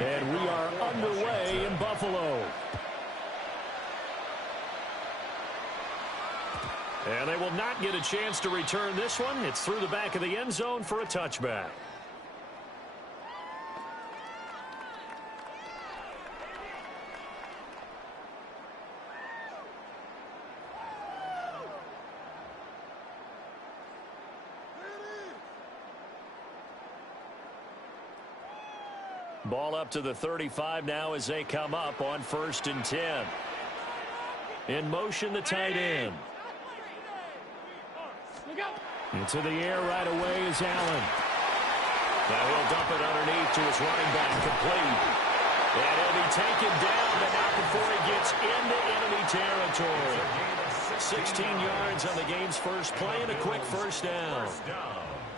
And we are underway in Buffalo. And they will not get a chance to return this one. It's through the back of the end zone for a touchback. Ball up to the 35 now as they come up on 1st and 10. In motion, the tight end. Into the air right away is Allen. Now he'll dump it underneath to his running back, complete. And he'll be taken down, but not before he gets into enemy territory. 16 yards on the game's first play and a quick first down.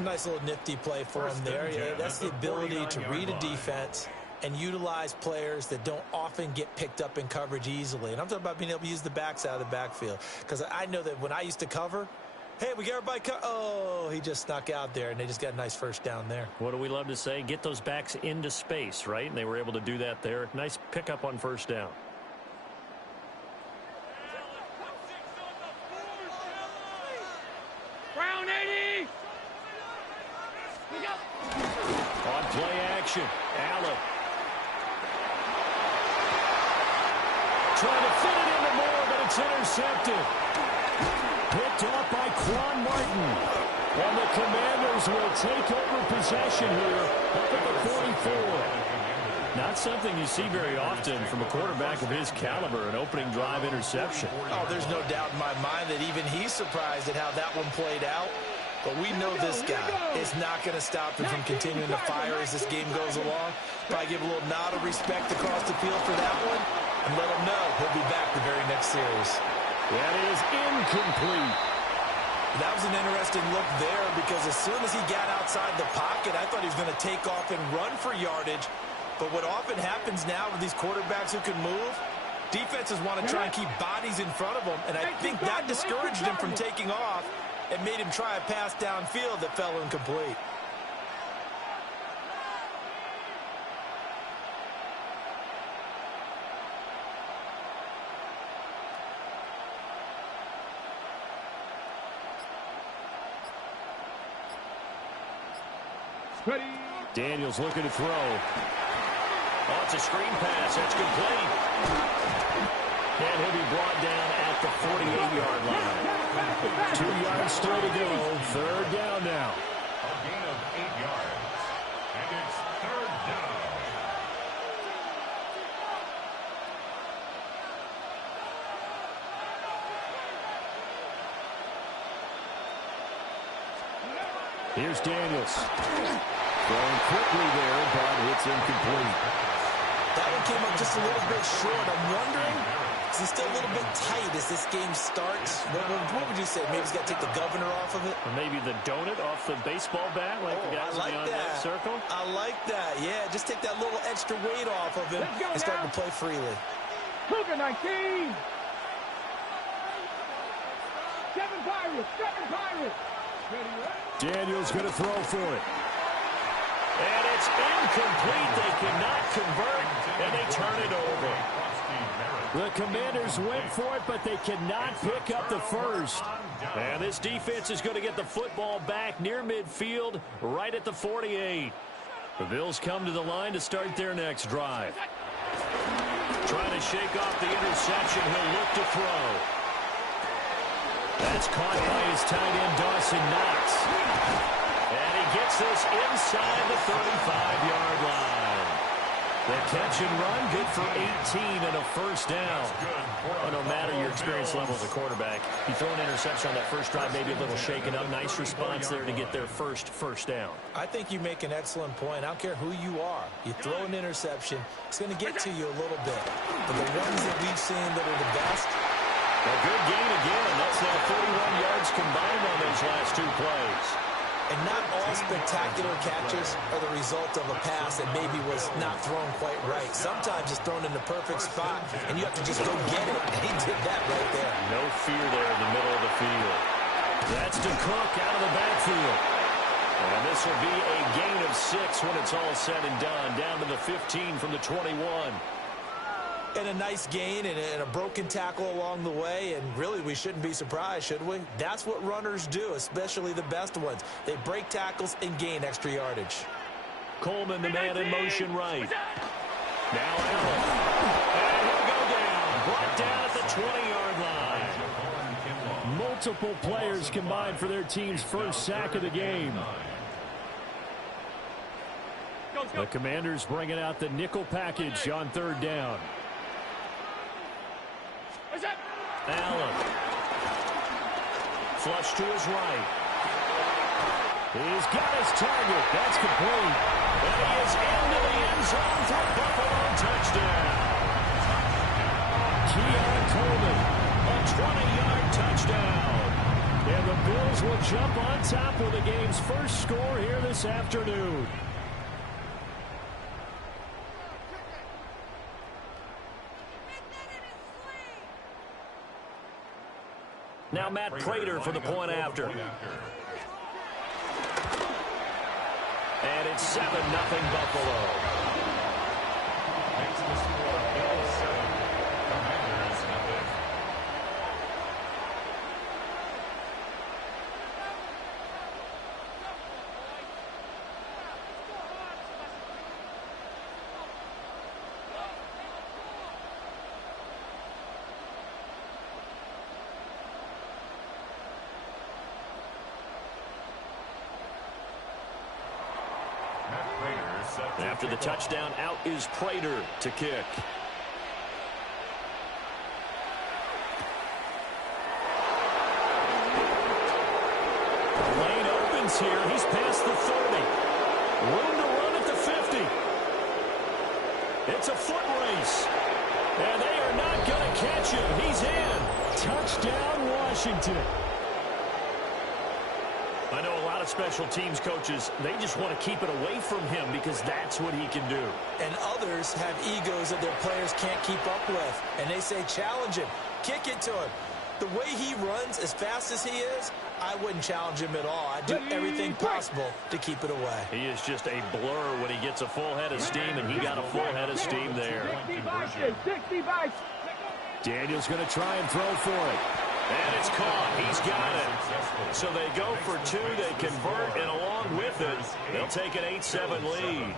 Nice little nifty play for him there. Yeah, that's the ability to read a defense and utilize players that don't often get picked up in coverage easily. And I'm talking about being able to use the backs out of the backfield. Because I know that when I used to cover, hey, we got everybody oh, he just snuck out there, and they just got a nice first down there. What do we love to say? Get those backs into space, right? And they were able to do that there. Nice pickup on first down. On play action, Allen. Trying to fit it into Moore, but it's intercepted. Picked off by Quan Martin. And the Commanders will take over possession here up at the 44. Not something you see very often from a quarterback of his caliber, an opening drive interception. Oh, there's no doubt in my mind that even he's surprised at how that one played out. But we know this guy is not going to stop him from continuing to fire as this game goes along. Probably give a little nod of respect across the field for that one and let him know he'll be back the very next series. That is incomplete. That was an interesting look there because as soon as he got outside the pocket, I thought he was going to take off and run for yardage. But what often happens now with these quarterbacks who can move, defenses want to try and keep bodies in front of them, and I think that discouraged him from taking off. It made him try a pass downfield that fell incomplete. Daniels looking to throw. Oh, it's a screen pass. That's complete. And he'll be brought down at the 48-yard line. 2 yards still to go. 3rd down now. A gain of 8 yards. And it's 3rd down. Here's Daniels. Throwing quickly there, but it's incomplete. That one came up just a little bit short. I'm wondering, is he still a little bit tight as this game starts? What would you say? Maybe he's got to take the governor off of it? Or maybe the donut off the baseball bat, like the guys like beyond that circle? I like that. Yeah, just take that little extra weight off of him and start to play freely. Cougar 19. 7 Pirates. Daniels going to throw for it. And it's incomplete. They cannot convert, and they turn it over. The Commanders went for it, but they cannot pick up the first. And this defense is going to get the football back near midfield, right at the 48. The Bills come to the line to start their next drive. Trying to shake off the interception. He'll look to throw. That's caught by his tight end, Dawson Knox. And he gets this inside the 35-yard line. The catch and run, good for 18 and a first down. Well, no matter your experience level as a quarterback, you throw an interception on that first drive, maybe a little shaken up. Nice response there to get their first down. I think you make an excellent point. I don't care who you are. You throw an interception, it's going to get to you a little bit. But the ones that we've seen that are the best, a good gain again. That's now 41 yards combined on those last 2 plays. And not all spectacular catches are the result of a pass that maybe was not thrown quite right. Sometimes it's thrown in the perfect spot, and you have to just go get it. And he did that right there. No fear there in the middle of the field. That's to Cook out of the backfield. And this will be a gain of 6 when it's all said and done. Down to the 15 from the 21. And a nice gain and a broken tackle along the way. And really, we shouldn't be surprised, should we? That's what runners do, especially the best ones. They break tackles and gain extra yardage. Coleman, the man in motion right. Now Allen. And he'll go down. Brought down at the 20-yard line. Multiple players combined for their team's first sack of the game. The Commanders bringing out the nickel package on 3rd down. Allen. Flush to his right. He's got his target. That's complete. And he is into the end zone for a Buffalo touchdown. Keon Coleman, a 20-yard touchdown. And the Bills will jump on top with the game's first score here this afternoon. Now Matt Prater for the point after. And it's 7-0 Buffalo. Makes the score Bills 7, Commanders 0. After the touchdown, out is Prater to kick. Lane opens here. He's past the 30. Room to run at the 50. It's a foot race. And they are not going to catch him. He's in. Touchdown, Washington. I know a lot of special teams coaches, they just want to keep it away from him because that's what he can do. And others have egos that their players can't keep up with. And they say, challenge him, kick it to him. The way he runs as fast as he is, I wouldn't challenge him at all. I'd do everything possible to keep it away. He is just a blur when he gets a full head of steam, and he got a full head of steam there. Daniel's going to try and throw for it. And it's caught. He's got it. So they go for 2. They convert, and along with it, they'll take an 8-7 lead.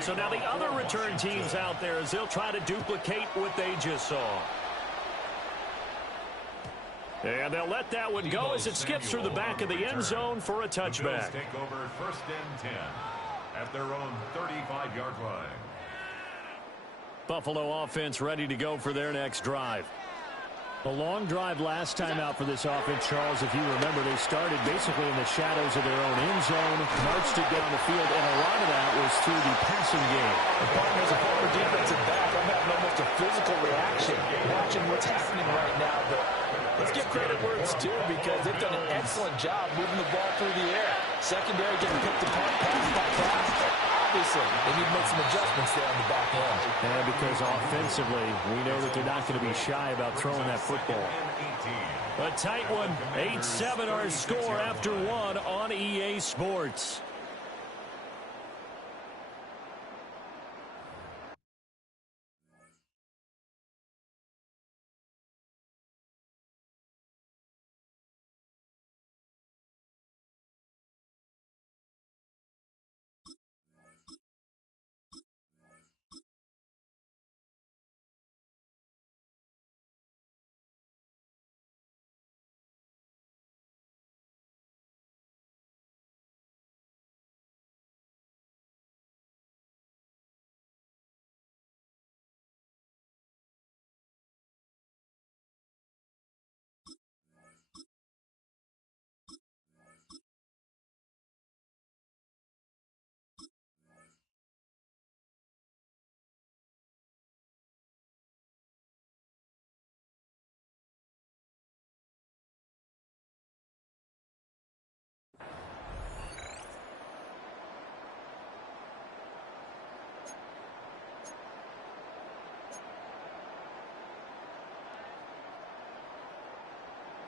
So now the other return teams out there as they'll try to duplicate what they just saw. And they'll let that one go as it skips through the back of the end zone for a touchback. Take over 1st and 10 at their own 35-yard line. Buffalo offense ready to go for their next drive. A long drive last time out for this offense, Charles. If you remember, they started basically in the shadows of their own end zone, marched it down the field, and a lot of that was through the passing game. As a former defensive back, I'm having almost a physical reaction watching what's happening right now. But let's give credit where it's due because they've done an excellent job moving the ball through the air. Secondary getting picked apart pass by pass. Obviously, they need to make some adjustments there on the back end. And because offensively, we know that they're not going to be shy about throwing that football. A tight one, 8-7 our score after 1 on EA Sports.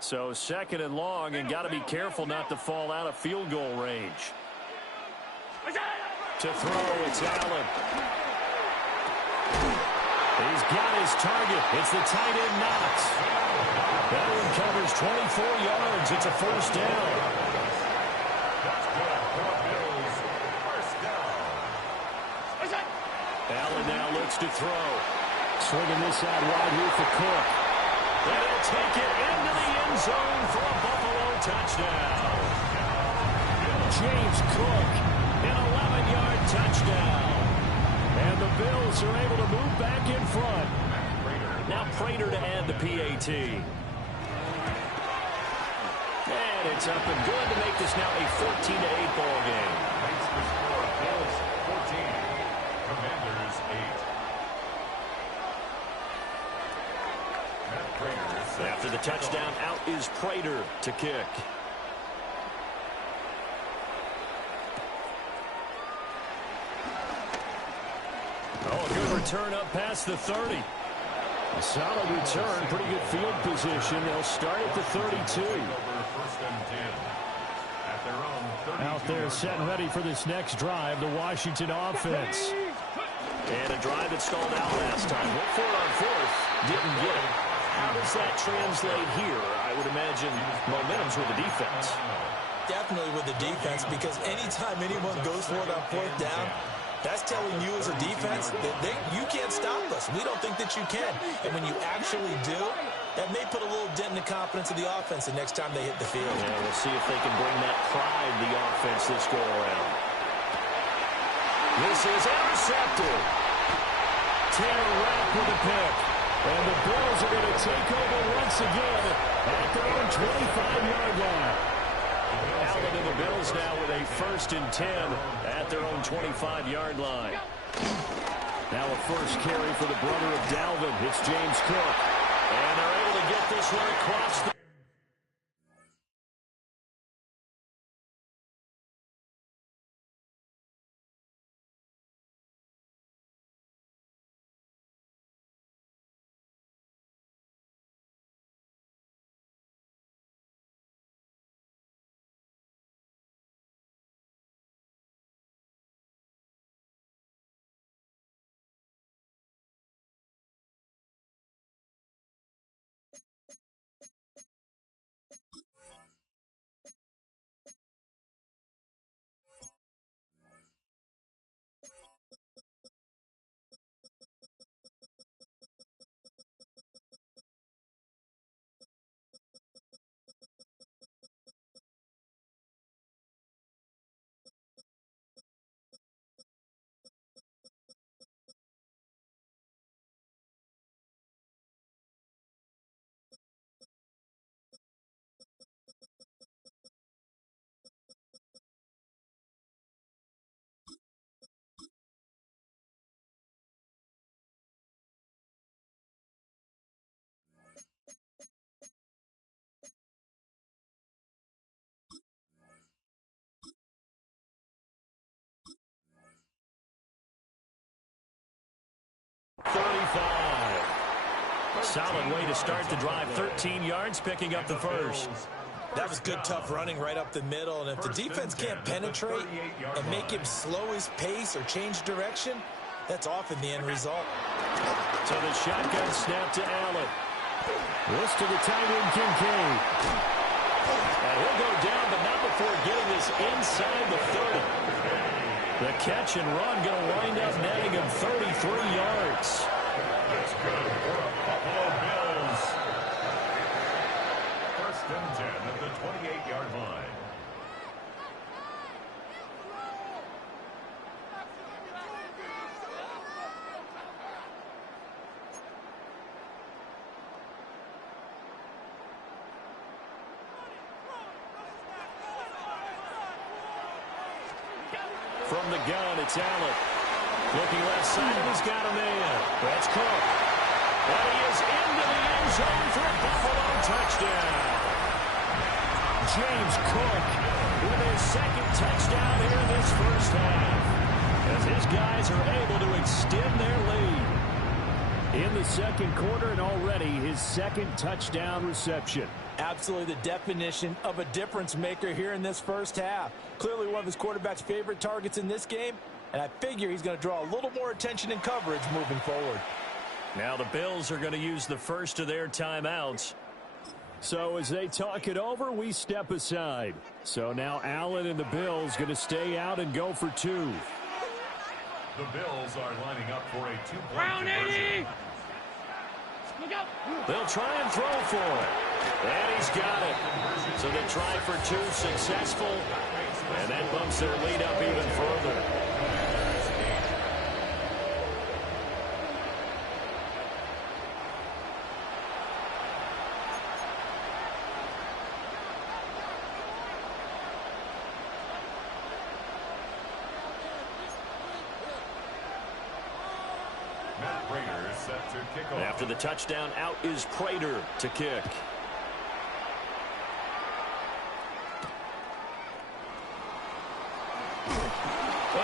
So second and long, and got to be careful not to fall out of field goal range. To throw, it's Allen. He's got his target. It's the tight end, Knox. That one covers 24 yards. It's a first down. Allen now looks to throw. Swinging this out wide here for Cook. And he'll take it into the end zone for a Buffalo touchdown. James Cook, an 11-yard touchdown. And the Bills are able to move back in front. Now Prater to add the PAT. And it's up and good to make this now a 14-8 ball game. Makes the score Bills 14, Commanders 8. After the touchdown, out is Prater to kick. Oh, a good return up past the 30. A solid return, pretty good field position. They'll start at the 32. Out there set and ready for this next drive, the Washington offense. And a drive that stalled out last time. Went for it on fourth, didn't get it. How does that translate here? I would imagine momentum's with the defense. Definitely with the defense, because anytime anyone goes for it on fourth down, that's telling you as a defense that you can't stop us. We don't think that you can. And when you actually do, that may put a little dent in the confidence of the offense the next time they hit the field. Yeah, we'll see if they can bring that pride to the offense this go around. This is intercepted. Tanner Rapp with a pick. And the Bills are going to take over once again at their own 25-yard line. Allen and the Bills now with a 1st and 10 at their own 25-yard line. Now a first carry for the brother of Dalvin. It's James Cook. And they're able to get this one across the... Solid way to start the drive. 13 yards, picking up the first. That was good, tough running right up the middle. And if the defense can't penetrate and make him slow his pace or change direction, that's often the end result. So the shotgun snap to Allen. This to the tight end, Kincaid. And he'll go down, but not before getting this inside the 30. The catch and run going to wind up netting him 33 yards. That's good for the Buffalo Bills. 1st and 10 at the 28-yard line. From the gun, it's Allen. Looking left side, and he's got a man. That's Cook. And he is into the end zone for a Buffalo touchdown. James Cook with his 2nd touchdown here in this first half, as his guys are able to extend their lead. In the second quarter, and already his second touchdown reception. Absolutely the definition of a difference maker here in this first half. Clearly one of his quarterback's favorite targets in this game, and I figure he's going to draw a little more attention and coverage moving forward. Now the Bills are going to use the first of their timeouts. So as they talk it over, we step aside. So now Allen and the Bills going to stay out and go for two. The Bills are lining up for a two-point conversion. They'll try and throw for it. And he's got it. So they try for two, successful. And that bumps their lead up even further. After the touchdown, out is Prater to kick.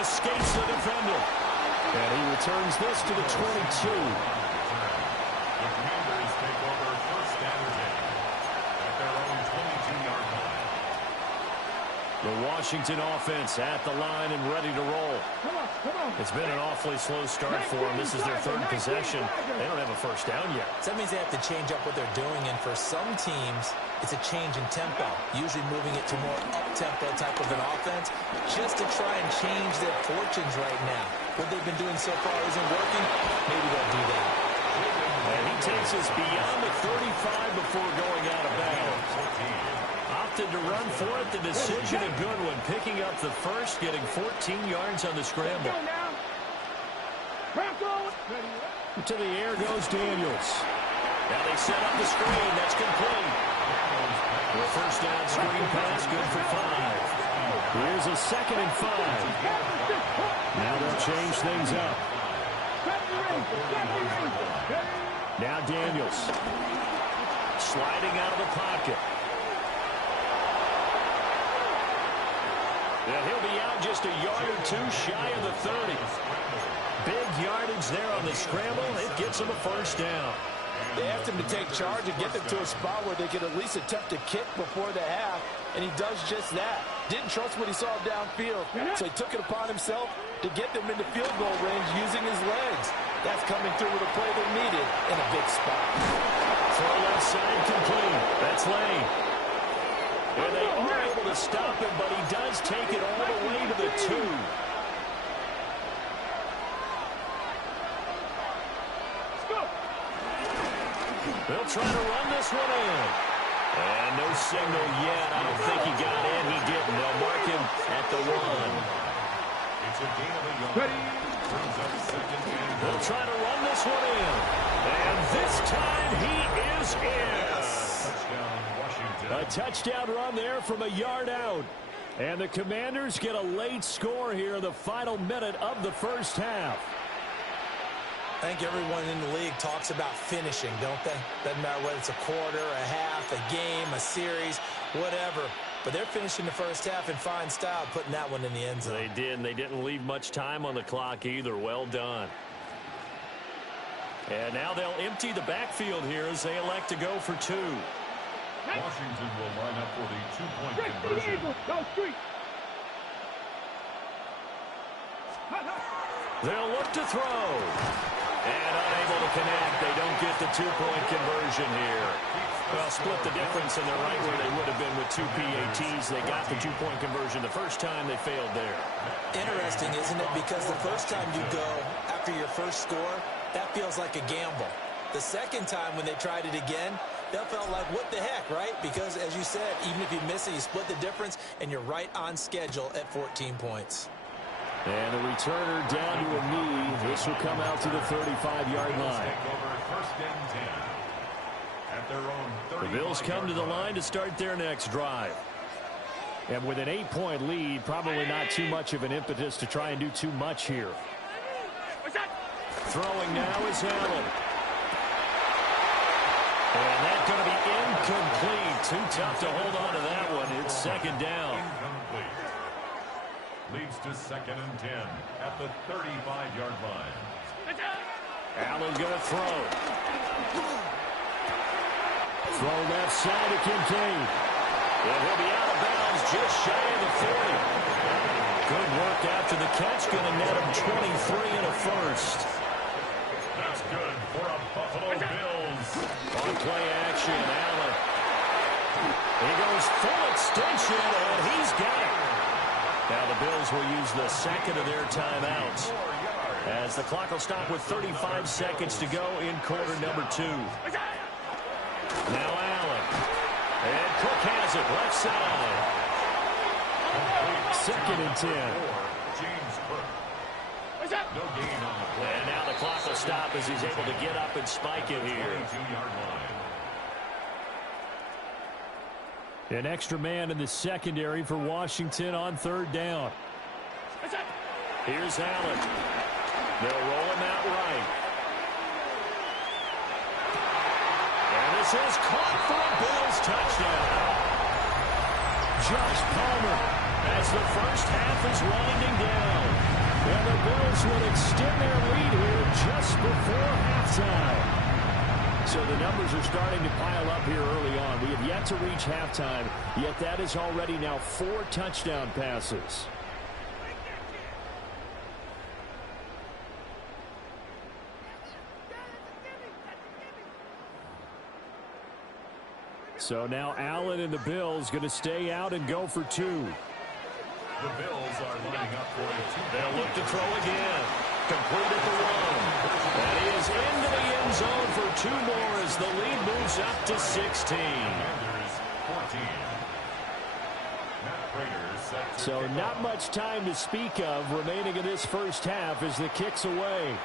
Escapes the defender. And he returns this to the 22. The Commanders take over first down at their own 22-yard line. The Washington offense at the line and ready to roll. It's been an awfully slow start for them. This is their third possession. They don't have a first down yet. So that means they have to change up what they're doing, and for some teams, it's a change in tempo, usually moving it to more up-tempo type of an offense, just to try and change their fortunes right now. What they've been doing so far isn't working. Maybe they'll do that. And he takes us beyond the 35 before going out of bounds. Opted to run for it. The decision a good one. Picking up the first, getting 14 yards on the scramble. To the air goes Daniels. Now they set up the screen. That's complete. The first down screen pass, good for 5. Here's a 2nd and 5. Now they'll change things up. Now Daniels. Sliding out of the pocket. And he'll be out just a yard or two shy of the 30. Big yardage there on the scramble. It gets him a first down. They asked him to take charge and get them to a spot where they could at least attempt to kick before the half, and he does just that. Didn't trust what he saw downfield, so he took it upon himself to get them into field goal range using his legs. That's coming through with a play they needed in a big spot. Throw left side complete. That's Lane. And they are able to stop him, but he does take it all the way to the 2. They'll try to run this one in. And no signal yet. I don't think he got in. He didn't. They'll mark him at the 1. It's a gain of a yard. Brings up 2nd and goal. They'll try to run this one in. And this time he is in. Touchdown, Washington. A touchdown run there from a yard out. And the Commanders get a late score here in the final minute of the first half. I think everyone in the league talks about finishing, don't they? Doesn't matter whether it's a quarter, a half, a game, a series, whatever. But they're finishing the first half in fine style, putting that one in the end zone. They did, and they didn't leave much time on the clock either. Well done. And now they'll empty the backfield here as they elect to go for 2. Washington will line up for the two-point conversion. They'll look to throw. And unable to connect. They don't get the two-point conversion here. Well, split the difference, and they're right where they would have been with 2 PATs. They got the two-point conversion the first time. They failed there. Interesting, isn't it? Because the first time you go after your first score, that feels like a gamble. The second time when they tried it again, that felt like, what the heck, right? Because, as you said, even if you miss it, you split the difference, and you're right on schedule at 14 points. And the returner down to a knee. This will come out to the 35-yard line. The Bills come to the line to start their next drive. And with an 8-point lead, probably not too much of an impetus to try and do too much here. Throwing now is Allen. And that's going to be incomplete. Too tough to hold on to that one. It's 2nd down. Leads to 2nd and 10 at the 35-yard line. Allen going to throw. Throw left side to Kincaid. And he'll be out of bounds just shy of the 40. Good work after the catch. Going to net him 23 and a first. That's good for a Buffalo Bills. On play action, Allen. He goes full extension, and he's got it. Now the Bills will use the second of their timeouts, as the clock will stop with 35 seconds to go in quarter number 2. Now Allen. And Cook has it left side. Second and 10. James Cook. No gain on the play. And now the clock will stop as he's able to get up and spike it here. 22-yard line. An extra man in the secondary for Washington on third down. Here's Allen. They'll roll him out right. And this is caught for a Bills touchdown. Josh Palmer, as the first half is winding down. And the Bills will extend their lead here just before halftime. So the numbers are starting to pile up here early on. We have yet to reach halftime, yet that is already now 4 touchdown passes. So now Allen and the Bills going to stay out and go for 2. The Bills are lining up for a 2. They'll look to throw again. Complete at the 1. That is into the end zone for 2 more as the lead moves up to 16. So not much time to speak of remaining in this first half as the kick's away.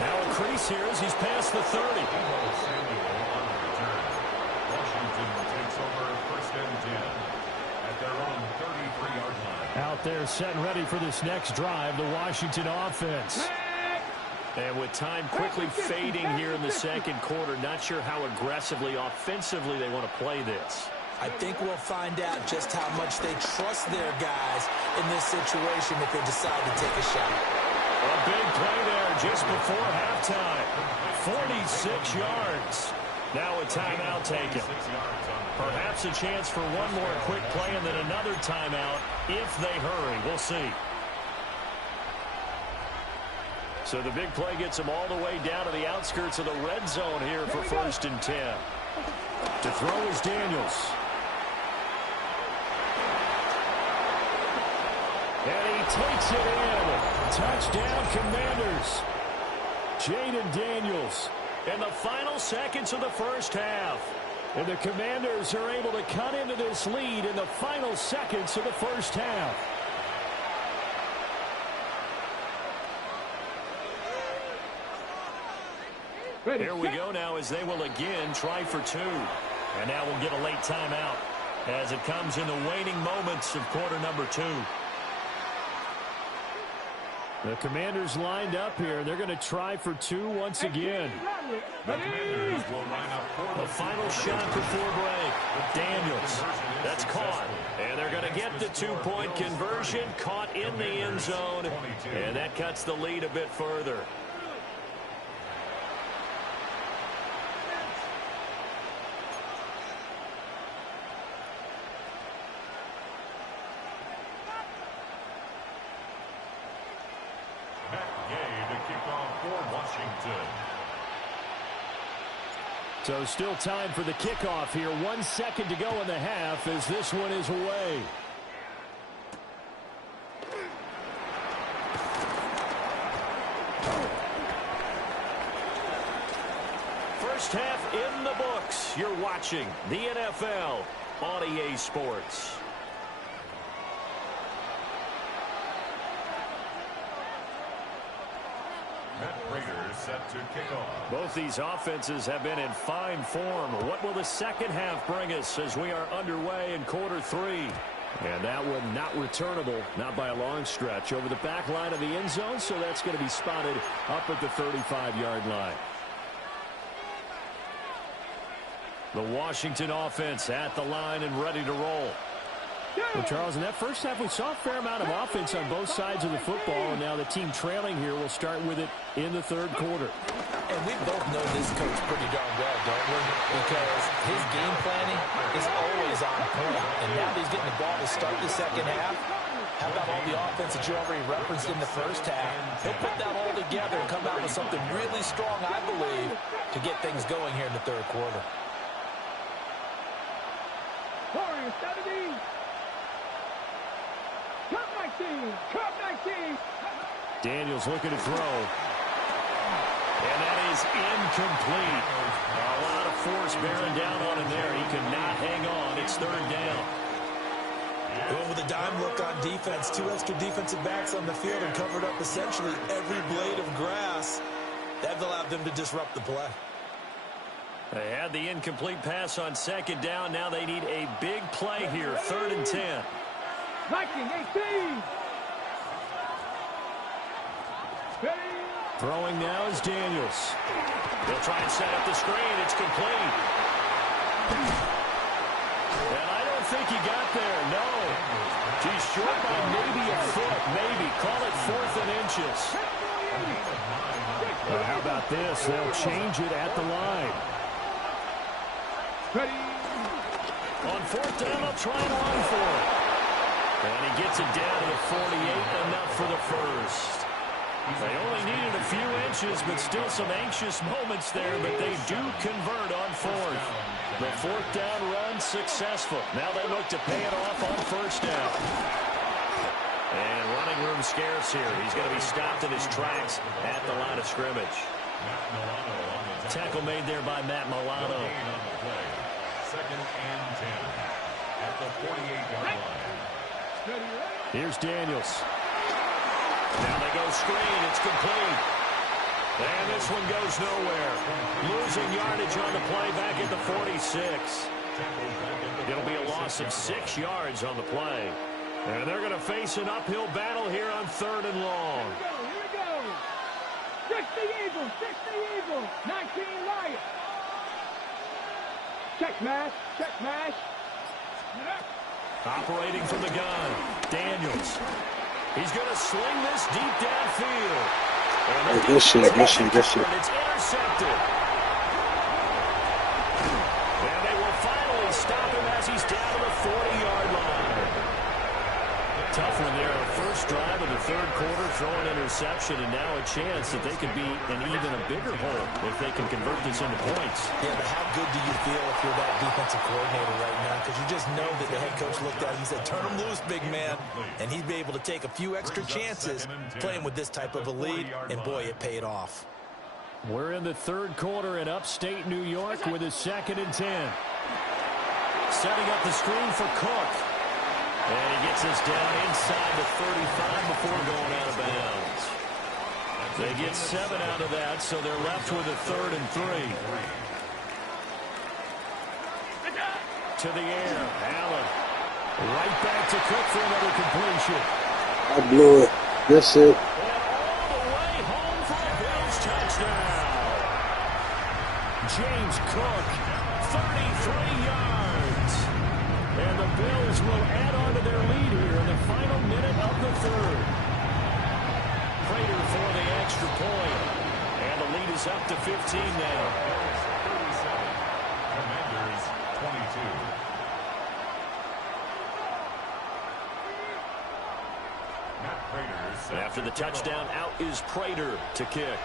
Now a crease here as he's past the 30. Washington takes over first and 10 at their own 33-yard line. Out there set and ready for this next drive, the Washington offense. And with time quickly fading here in the second quarter, not sure how aggressively, offensively they want to play this. I think we'll find out just how much they trust their guys in this situation if they decide to take a shot. A big play there just before halftime. 46 yards. Now a timeout taken. Perhaps a chance for one more quick play and then another timeout if they hurry. We'll see. So the big play gets them all the way down to the outskirts of the red zone here for first and 10. To throw is Daniels. And he takes it in. Touchdown, Commanders. Jaden Daniels in the final seconds of the first half. And the Commanders are able to cut into this lead in the final seconds of the first half. Here we go now as they will again try for 2. And now we'll get a late timeout as it comes in the waning moments of quarter number 2. The Commanders lined up here. They're going to try for 2 once again. The Commanders will line up for the final shot before break. Daniels. That's caught. And they're going to get the 2-point conversion. Caught in the end zone. And that cuts the lead a bit further. So still time for the kickoff here. 1 second to go in the half as this one is away. First half in the books. You're watching the NFL on EA Sports. Set to kick off. Both these offenses have been in fine form. What will the second half bring us as we are underway in quarter 3? And that one not returnable, not by a long stretch, over the back line of the end zone, so that's going to be spotted up at the 35-yard line. The Washington offense at the line and ready to roll. Well, Charles, in that first half, we saw a fair amount of offense on both sides of the football, and now the team trailing here will start with it in the third quarter. And we both know this coach pretty darn well, don't we? Because his game planning is always on point. And now that he's getting the ball to start the second half, how about all the offense that you already referenced in the first half? He'll put that all together and come out with something really strong, I believe, to get things going here in the third quarter. Warriors 70. Cup 19. Cup 19. Daniels looking to throw. And that is incomplete. A lot of force bearing down on him there. He could not hang on. It's third down. Going with a dime look on defense. 2 extra defensive backs on the field and covered up essentially every blade of grass. That allowed them to disrupt the play. They had the incomplete pass on second down. Now they need a big play here. 3rd and 10. Viking 18. Throwing now is Daniels. They'll try and set up the screen. It's complete. And I don't think he got there. No. He's short by maybe a foot. Maybe. Call it 4th and inches. Well, how about this? They'll change it at the line. Ready. On 4th down, they'll try and run for it. And he gets it down to the 48. Enough for the first. They only needed a few inches, but still some anxious moments there, but they do convert on 4th. The 4th down run successful. Now they look to pay it off on 1st down. And running room scarce here. He's going to be stopped in his tracks at the line of scrimmage. Tackle made there by Matt Milano. 2nd and 10 at the 48-yard line. Here's Daniels. Now they go screen. It's complete. And this one goes nowhere. Losing yardage on the play back at the 46. It'll be a loss of 6 yards on the play. And they're going to face an uphill battle here on 3rd and long. Here we go. 60 Eagles. 60 Eagles. 19 Lions. Check mash. Check mash. Operating from the gun. Daniels. He's going to sling this deep downfield. Good shit. It's intercepted. And they will finally stop him as he's down to the 40-yard line. Tough one there. First drive of the third quarter, throwing interception, and now a chance that they could be in even a bigger hole if they can convert this into points. Yeah, but how good do you feel if you're that defensive coordinator right now? Because you just know that the head coach looked at him and said, turn him loose, big man. And he'd be able to take a few extra chances playing with this type of a lead, and boy, it paid off. We're in the third quarter in upstate New York with a 2nd and 10. Setting up the screen for Cook. And he gets us down inside the 35 before going out of bounds. They get 7 out of that, so they're left with a 3rd and 3. To the air, Allen. Right back to Cook for another completion. I blew it. That's it. And all the way home for a Bills touchdown. James Cook, 33 yards. And the Bills will add on to their lead here in the final minute of the 3rd. Prater for the extra point. And the lead is up to 15 now. Commanders 22. After the touchdown, out is Prater to kick.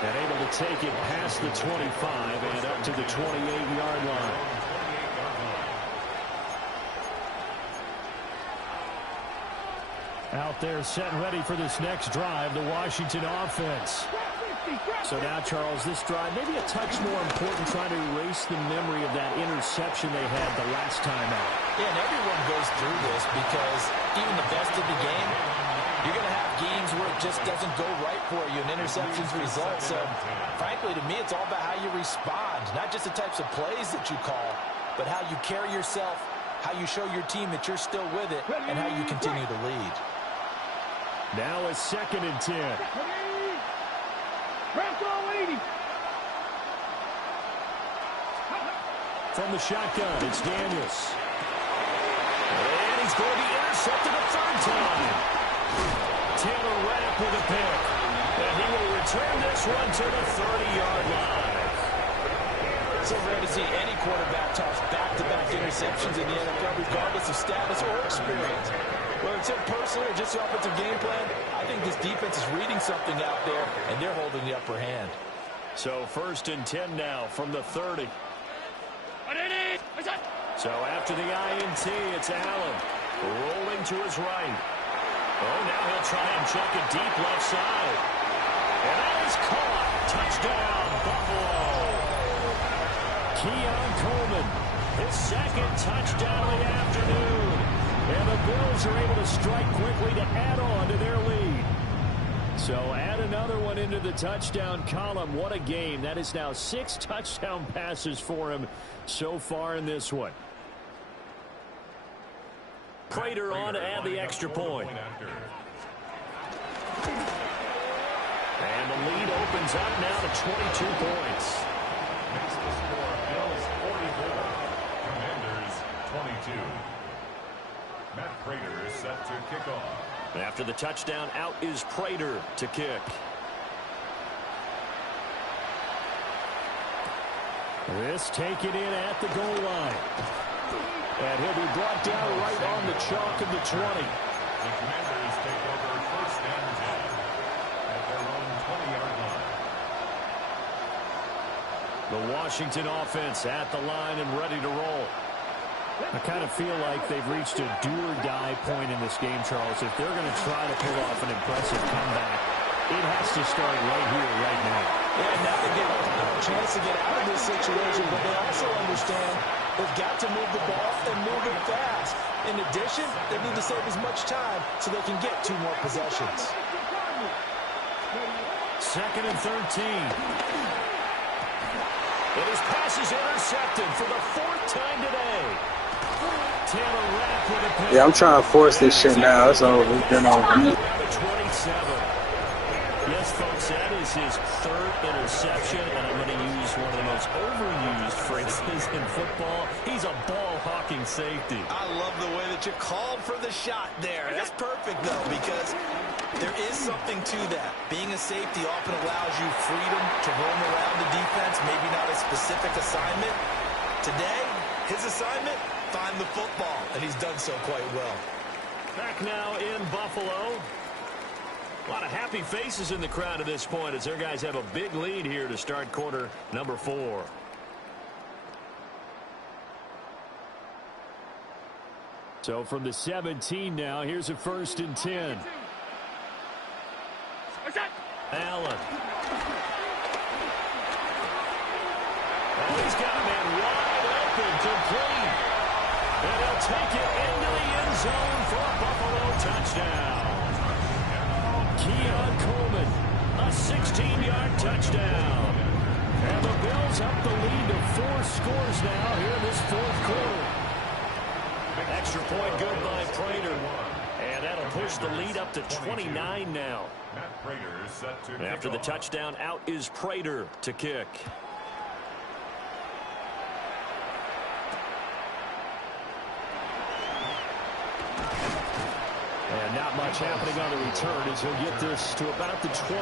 And able to take it past the 25 and up to the 28-yard line. Out there set and ready for this next drive, the Washington offense. So now, Charles, this drive maybe a touch more important, trying to erase the memory of that interception they had the last time out. Yeah, and everyone goes through this because even the best of the game, you're going to have games where it just doesn't go right for you, and interceptions result. So, frankly, to me, it's all about how you respond, not just the types of plays that you call, but how you carry yourself, how you show your team that you're still with it, and how you continue to lead. Now a 2nd and 10. Press all 80. From the shotgun, it's Daniels. And he's going to be intercepted a third time. Taylor Rapp with a pick. And he will return this one to the 30-yard line. So rare to see any quarterback toss back-to-back interceptions in the NFL, regardless of status or experience. Whether it's him personally or just the offensive game plan, I think this defense is reading something out there, and they're holding the upper hand. So 1st and 10 now from the 30. So after the INT, it's Allen rolling to his right. Oh, now he'll try and check it deep left side. And that is caught. Touchdown, Buffalo. Keon Coleman, his 2nd touchdown of the afternoon. And the Bills are able to strike quickly to add on to their lead. So add another one into the touchdown column. What a game. That is now 6 touchdown passes for him so far in this one. Prater on to add the extra point. And the lead opens up now to 22 points. Makes the score Bills 44, Commanders 22. Matt Prater is set to kick off. After the touchdown, out is Prater to kick. This taken in at the goal line. And he'll be brought down right on the chalk of the 20. The Commanders take over 1st and 10 at their own 20-yard line. The Washington offense at the line and ready to roll. I kind of feel like they've reached a do-or-die point in this game, Charles. If they're going to try to pull off an impressive comeback, it has to start right here, right now. Yeah, now they get a chance to get out of this situation, but they also understand they've got to move the ball and move it fast. In addition, they need to save as much time so they can get 2 more possessions. 2nd and 13. And his pass is intercepted for the 4th time today. Taylor Rapp with a pick. Yeah, I'm trying to force this shit now. It's over. It's been over. 27. Yes, folks, that is his 3rd interception, and I'm going to use one of the most overused phrases in football. He's a ball-hawking safety. I love the way that you called for the shot there. That's perfect, though, because there is something to that. Being a safety often allows you freedom to roam around the defense, maybe not a specific assignment. Today, his assignment, find the football, and he's done so quite well. Back now in Buffalo. A lot of happy faces in the crowd at this point as their guys have a big lead here to start quarter number 4. So from the 17 now, here's a 1st and 10. Allen. Oh, he's got a man wide open, complete. And he'll take it into the end zone for a Buffalo touchdown. Keon Coleman, a 16-yard touchdown. And the Bills up the lead to 4 scores now here in this 4th quarter. Extra point good by Prater. And that'll push the lead up to 29 now. Matt Prater is set to After the touchdown, out is Prater to kick. And not much happening on the return as he'll get this to about the 23.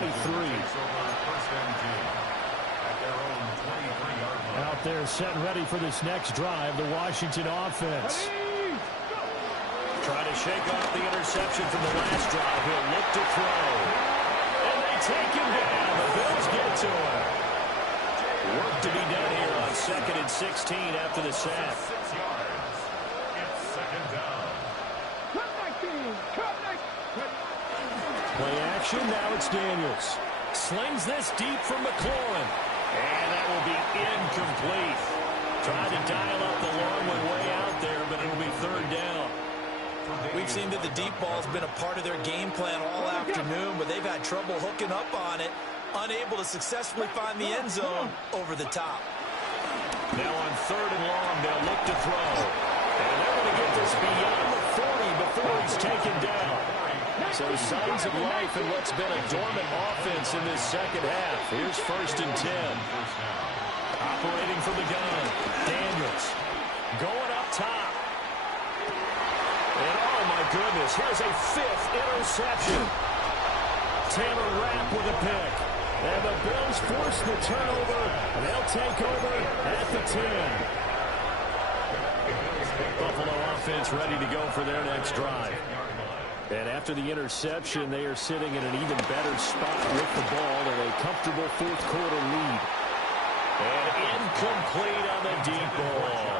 Out there set ready for this next drive, the Washington offense. Trying to shake off the interception from the last drive. He'll look to throw. And they take him down. The Bills get to him. Work to be done here on 2nd and 16 after the sack. 6 yards. It's 2nd down. Play action, now it's Daniels. Slings this deep from McLaurin. And that will be incomplete. Tried to dial up the long one way out there, but it'll be 3rd down. We've seen that the deep ball's been a part of their game plan all afternoon, but they've had trouble hooking up on it, unable to successfully find the end zone over the top. Now on 3rd and long, they'll look to throw. And they're going to get this beyond the 40 before he's taken down. So signs of life in what's been a dormant offense in this second half. Here's 1st and 10. Operating from the gun. Daniels going up top. And oh my goodness, here's a 5th interception. Taylor Rapp with a pick. And the Bills force the turnover. They'll take over at the 10. Buffalo offense ready to go for their next drive. And after the interception, they are sitting in an even better spot with the ball and a comfortable 4th quarter lead. And incomplete on the deep ball.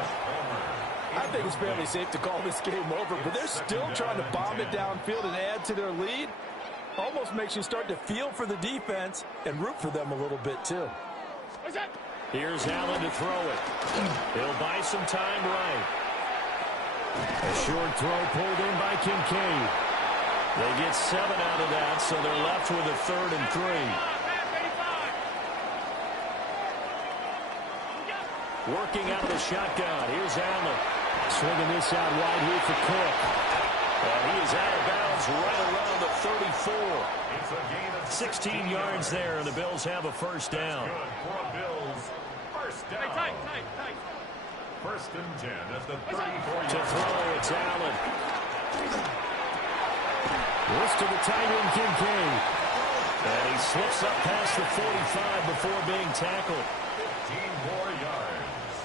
I think it's fairly safe to call this game over, but they're still trying to bomb it downfield and add to their lead. Almost makes you start to feel for the defense and root for them a little bit, too. Here's Allen to throw it. He'll buy some time right. A short throw pulled in by Kincaid. They get 7 out of that, so they're left with a 3rd and 3. Working out of the shotgun. Here's Allen. Swinging this out wide here for Cook. And he is out of bounds right around the 34. 16 yards there, and the Bills have a 1st down. First down. Tight. 1st and 10 at the 34. To throw, it's Allen. This to the tight end, Kincaid. And he slips up past the 45 before being tackled. 15 more yards.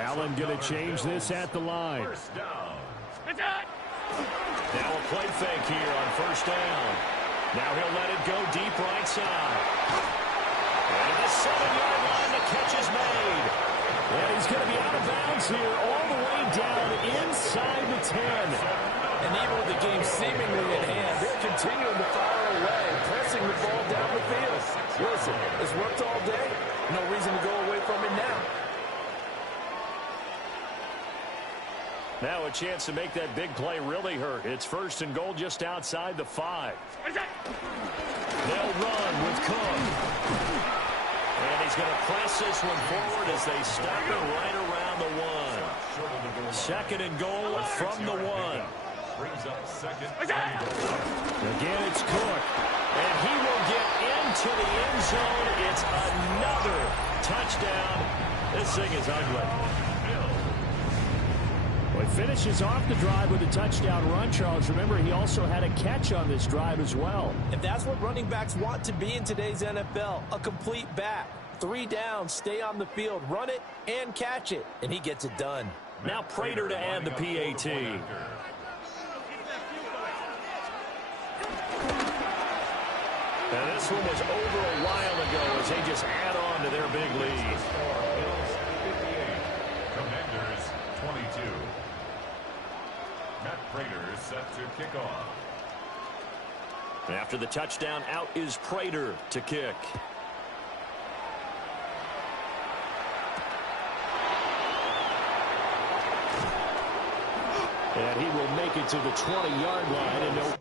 Allen going to change this at the line. 1st down. Now a play fake here on 1st down. Now he'll let it go deep right side. And the 7-yard line, the catch is made. And he's going to be out of bounds here all the way down inside the 10. And even with the game seemingly at hand, they're continuing to fire away, pressing the ball down the field. Listen, it's worked all day. No reason to go away from it now. Now a chance to make that big play really hurt. It's 1st and goal just outside the 5. They'll run with Cook. And he's going to press this one forward as they stop it right around the 1. 2nd and goal from the 1. Brings up 2nd. Again, it's Cook. And he will get into the end zone. It's another touchdown. This thing is ugly. Well, he finishes off the drive with a touchdown run, Charles. Remember, he also had a catch on this drive as well. If that's what running backs want to be in today's NFL, a complete back. 3 downs, stay on the field, run it, and catch it. And he gets it done. Now Prater to add the PAT. And this one was over a while ago as they just add on to their big lead. Bills 58. Commanders 22. Matt Prater is set to kick off. After the touchdown, out is Prater to kick. And he will make it to the 20-yard line and no